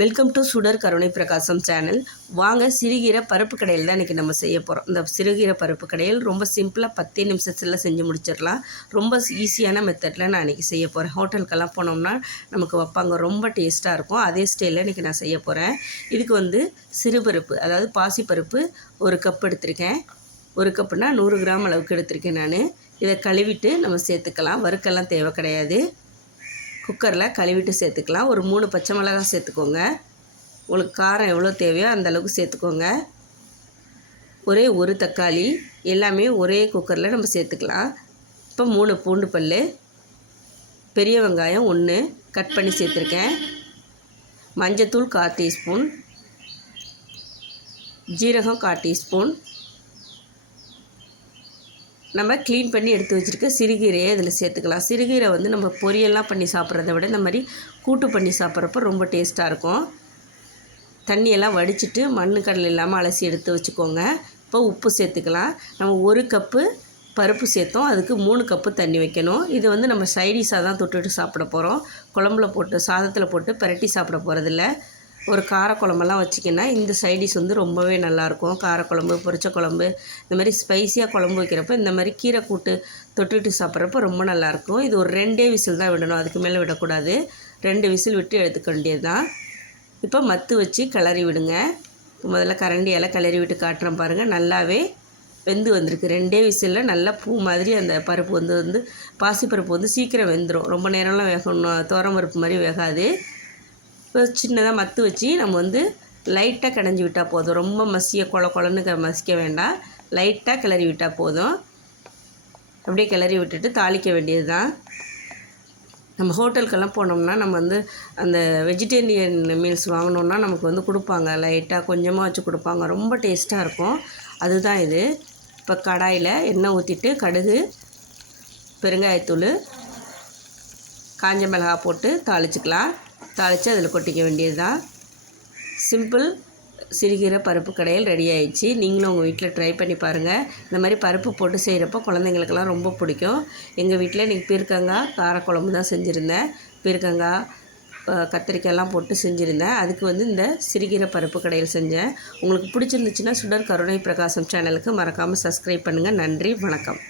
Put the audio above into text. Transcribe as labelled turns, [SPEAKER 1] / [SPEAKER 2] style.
[SPEAKER 1] Welcome to சுடர் கருணை பிரகாசம் சேனல் வாங்க சிறுகீரை பருப்பு கடையில் தான் இன்றைக்கி நம்ம செய்ய போகிறோம் இந்த சிறுகீரை பருப்பு கடையில் ரொம்ப சிம்பிளாக பத்தே நிமிஷத்தில் செஞ்சு முடிச்சிடலாம். ரொம்ப ஈஸியான மெத்தடில் நான் இன்றைக்கி செய்ய போகிறேன் ஹோட்டலுக்கெல்லாம் போனோம்னா நமக்கு வைப்பாங்க. ரொம்ப டேஸ்ட்டாக இருக்கும். அதே ஸ்டைலில் இன்றைக்கி நான் செய்ய போகிறேன் இதுக்கு வந்து சிறுபருப்பு அதாவது பாசிப்பருப்பு ஒரு கப் எடுத்திருக்கேன். ஒரு கப்புனா நூறு கிராம் அளவுக்கு எடுத்திருக்கேன் நான். இதை கழுவிட்டு நம்ம சேர்த்துக்கலாம். வறுக்கெல்லாம் தேவை கிடையாது. குக்கரில் கழுவிட்டு சேர்த்துக்கலாம். ஒரு மூணு பச்சை மிளகாய் சேர்த்துக்கோங்க. உங்களுக்கு காரம் எவ்வளோ தேவையோ அந்த அளவுக்கு சேர்த்துக்கோங்க. ஒரே ஒரு தக்காளி. எல்லாமே ஒரே குக்கரில் நம்ம சேர்த்துக்கலாம். இப்போ மூணு பூண்டு பல் பெரிய வெங்காயம் ஒன்று கட் பண்ணி சேர்த்துருக்கேன். மஞ்சத்தூள் கால் டீஸ்பூன். ஜீரகம் கால் டீஸ்பூன். நம்ம க்ளீன் பண்ணி எடுத்து வச்சுருக்க சிறுகீரையை இதில் சேர்த்துக்கலாம். சிறுகீரை வந்து நம்ம பொரியல்லாம் பண்ணி சாப்பிட்றத விட இந்த மாதிரி கூட்டு பண்ணி சாப்பிட்றப்ப ரொம்ப டேஸ்ட்டாக இருக்கும். தண்ணியெல்லாம் வடிச்சிட்டு மண் கடல் இல்லாமல் அலசி எடுத்து வச்சுக்கோங்க. இப்போ உப்பு சேர்த்துக்கலாம். நம்ம ஒரு கப்பு பருப்பு சேர்த்தோம். அதுக்கு மூணு கப்பு தண்ணி வைக்கணும். இது வந்து நம்ம சைடிஷாக தான் தொட்டுட்டு சாப்பிட போகிறோம் குழம்புல போட்டு சாதத்தில் போட்டு பரட்டி சாப்பிட போகிறதில்ல ஒரு காரக்குழம்பெல்லாம் வச்சிங்கன்னா இந்த சைடிஷ் வந்து ரொம்பவே நல்லாயிருக்கும். காரக்குழம்பு பொரிச்ச குழம்பு இந்த மாதிரி ஸ்பைஸியாக குழம்பு வைக்கிறப்ப இந்த மாதிரி கீரை கூட்டு தொட்டுட்டு சாப்பிட்றப்ப ரொம்ப நல்லாயிருக்கும். இது ஒரு ரெண்டே விசில் தான் விடணும். அதுக்கு மேலே விடக்கூடாது. ரெண்டு விசில் விட்டு எடுத்துக்க வேண்டியது தான் இப்போ மத்து வச்சு கிளறி விடுங்க. முதல்ல கரண்டியால் கிளறி விட்டு காட்டுறேன் பாருங்கள் நல்லாவே வெந்து வந்திருக்கு. ரெண்டே விசிலில் நல்லா பூ மாதிரி அந்த பருப்பு வந்து வந்து பாசிப்பருப்பு வந்து சீக்கிரம் வெந்துடும் ரொம்ப நேரம்லாம் வேகணும். தோரம் பருப்பு மாதிரி வேகாது. சின்னதாக மத்து வச்சு நம்ம வந்து லைட்டாக கடைஞ்சி விட்டால் போதும். ரொம்ப மசிய கொல கொலன்னு க மசிக்க வேண்டாம். லைட்டாக கிளறி விட்டால் போதும். அப்படியே கிளறி விட்டுட்டு தாளிக்க வேண்டியது தான் நம்ம ஹோட்டலுக்கெல்லாம் போனோம்னா நம்ம வந்து அந்த வெஜிடேரியன் மீல்ஸ் வாங்கினோம்னா நமக்கு வந்து கொடுப்பாங்க. லைட்டாக கொஞ்சமாக வச்சு கொடுப்பாங்க. ரொம்ப டேஸ்ட்டாக இருக்கும். அதுதான் இது. இப்போ கடாயில் எண்ணெய் ஊற்றிட்டு கடுகு பெருங்காயத்தூள் காஞ்ச மிளகா போட்டு தாளிச்சிக்கலாம். தாளித்து அதில் கொட்டிக்க வேண்டியது தான் சிம்பிள் சிறுகீரை பருப்பு கடையில் ரெடி ஆயிடுச்சு. நீங்களும் உங்கள் வீட்டில் ட்ரை பண்ணி பாருங்கள் இந்த மாதிரி பருப்பு போட்டு செய்கிறப்போ குழந்தைங்களுக்கெல்லாம் ரொம்ப பிடிக்கும். எங்கள் வீட்டில் இன்றைக்கி பீர்க்கங்காய் காரக்குழம்பு தான் செஞ்சுருந்தேன். பீர்க்கங்காய் கத்திரிக்காயெல்லாம் போட்டு செஞ்சுருந்தேன். அதுக்கு வந்து இந்த சிறுகீரை பருப்பு கடையில் செஞ்சேன். உங்களுக்கு பிடிச்சிருந்துச்சுன்னா சுடர் கருணை பிரகாசம் சேனலுக்கு மறக்காமல் சப்ஸ்கிரைப் பண்ணுங்கள் நன்றி வணக்கம்.